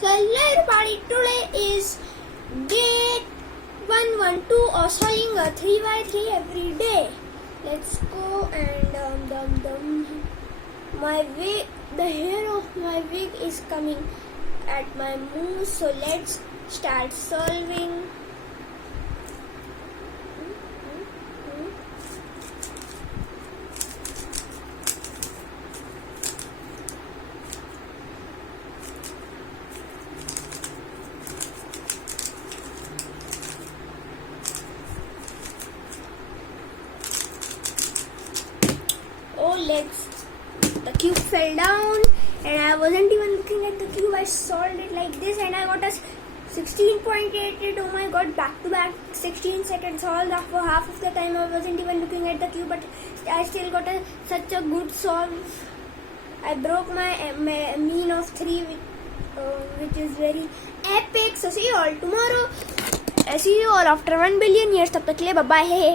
So hello everybody, today is day 112 of solving a 3x3 every day. Let's go and my wig, the hair of my wig is coming at my mouth, so let's start solving. The cube fell down and I wasn't even looking at the cube. I solved it like this and I got a 16.88. Oh my god, back to back 16 seconds solved. For half of the time I wasn't even looking at the cube, but I still got such a good solve. I broke my mean of 3, which is very epic. So see you all tomorrow. I see you all after 1 billion years. Tab tak ke liye bye bye.